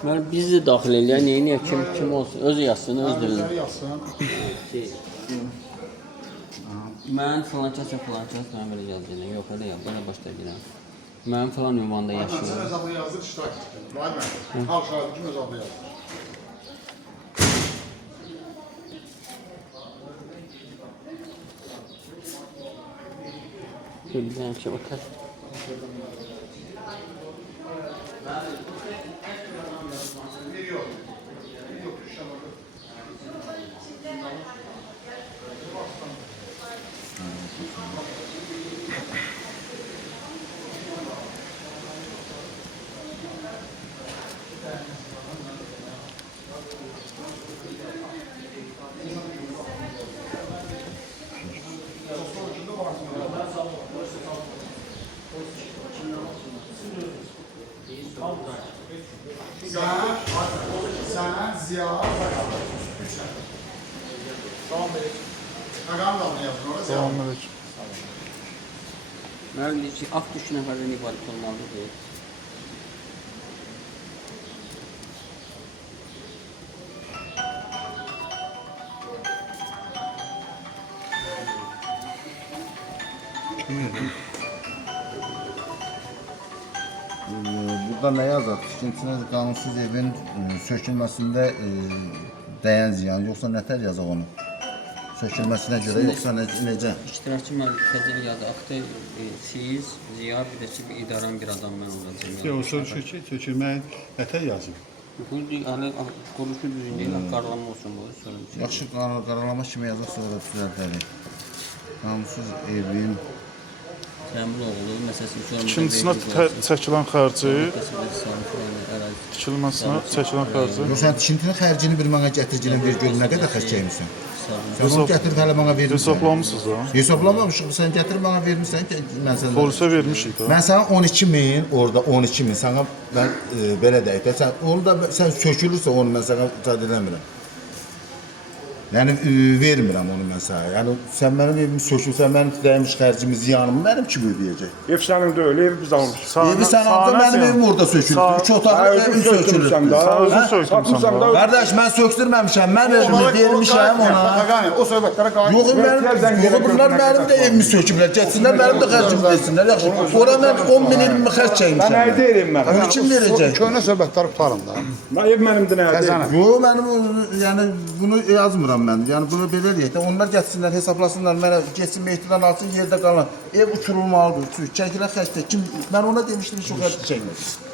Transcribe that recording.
Mən biz də daxil eləyək, neyə kim olsun, özü yazsın, öz dilini. Mən filan kəsə mən belə yazdım. Yox, elə yox, bana başda biləm. Mən filan ünvanda yaşayıram. Sən öz adını yazdır, iştirak etdin. Vay mən, halk şahidi kim öz adını yazdır? Bilməyəm ki, bakar. Sənin Ziya Zaqamın. Tamam belə. Zaqamın adını yazın orada Ziya. Tamam belə. Mən deyir ki, akt 3 nəfərdən ibarət olmalıdır. Burada ne yazar? Tikintisine kanunsuz evin sökülməsində dəyən ziyan, yoxsa nətər yazaq onu? Sökülməsinə görə, yoxsa necə? İştirakçı mərkəzini yazdı. Aktı siz, Ziya, bir də ki, bir idaran bir adam mən olacağım. Ya o soruşur ki, sökülməyin nətər yazıb? Bu quruluşu düzgün deyil, qaralama olsun bu. Yaxşı, qaralama kimi yazaq, sonra düzəldərik. Kanunsuz evin... Təmin oğlu, məsələsini Tikintisinə çəkilən xərci, tikilməsinə çəkilən xərci. Yox, sən tikintinin xərcini bir mənə gətiricinin bir gör, nə qədər xərc çəkmişsən? Sən onu gətirib hələ mənə vermişsən. Hesablamısınız da? Hesablamamışıq, sən gətirib mənə vermişsən ki, mən sənə... Polisə vermişik da. Mən sənə 12.000, orada 12.000, sənə mən belə deyək də, onu da sən sökülürsə onu mən sənə icad edəmirəm. Yəni vermirəm onu mən sənə. Yəni sən mənim evimi sökülsən, mənim dəymiş xərcimi, ziyanımı mənim kim ödəyəcək? Ev sənin deyil, ev biz almışıq. Evi sən aldın, mənim evim orada sökülür. 2 otaqlı evim sökülür. Özün sökülmüsən da. Qardaş, mən söktürməmişəm, mən evimi vermişəm ona. O söhbətlərə qayıt. Yox, bunlar mənim də evimi söküblər, getsinlər, mənim də xərcimi versinlər. Yaxşı, ora mən 10.000 evimi xərc çəkmişəm. Mən nə deyirəm mən? Bunu kim verəcək? Köhnə söhbətləri qutarın da. Ev mənimdir, nə deyirəm? Yox, mənim, yəni bunu yazmıram mən. Yəni bunu belə eləyək də, onlar getsinlər, hesablasınlar, mənə getsin, mehdidən alsın, yerdə qalan. Ev uçurulmalıdır, çəkilən xərcdə kim... Mən ona demişdim, şu xərcdə çəkmək.